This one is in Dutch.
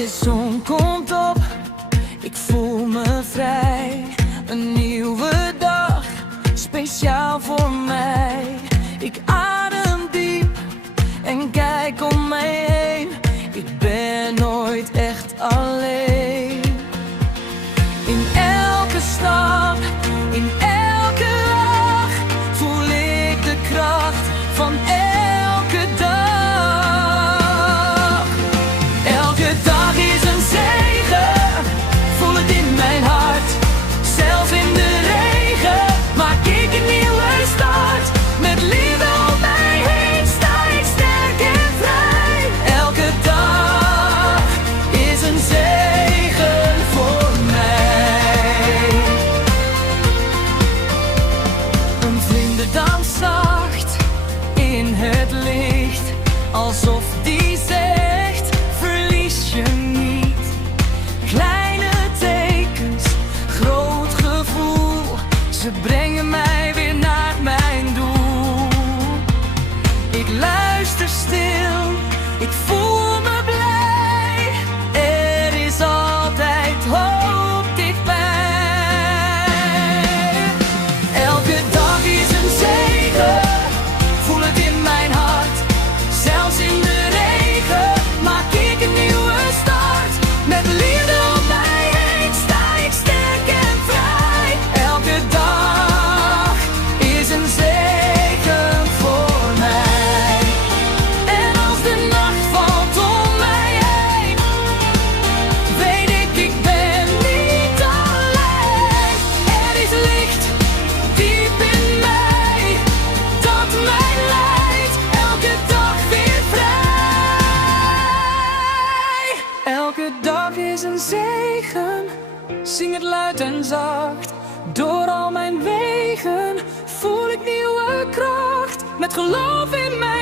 De zon komt op, ik voel me vrij. Een nieuwe dag, speciaal voor mij. Ik adem diep en kijk om mij heen. Ik ben nooit echt alleen. In elke stap, in elke lach voel ik de kracht van elke dag. Elke dag is een zegen, voel het in mijn hart. Zelfs in de regen maak ik een nieuwe start. Met liefde om mij heen sta ik sterk en vrij. Elke dag is een zegen voor mij. Een vlinder danst zacht in het licht, alsof die zegt, verlies je niet. Kleine tekens, groot gevoel, ze brengen mij weer naar mijn doel. Ik luister stil, ik voel me blij. Er is altijd hoop dichtbij. Elke dag is een zegen, voel het in mijn hart. Zelfs in de regen maak ik een nieuwe start. Met liefde om mij heen sta ik sterk en vrij. Elke dag is een zegen voor mij. En als de nacht valt om mij heen, weet ik ben niet alleen. Er is licht diep in mij, dat mij leidt, elke dag weer vrij. Elke dag is een zegen, zing het luid en zacht. Door al mijn wegen voel ik nieuwe kracht, met geloof in mij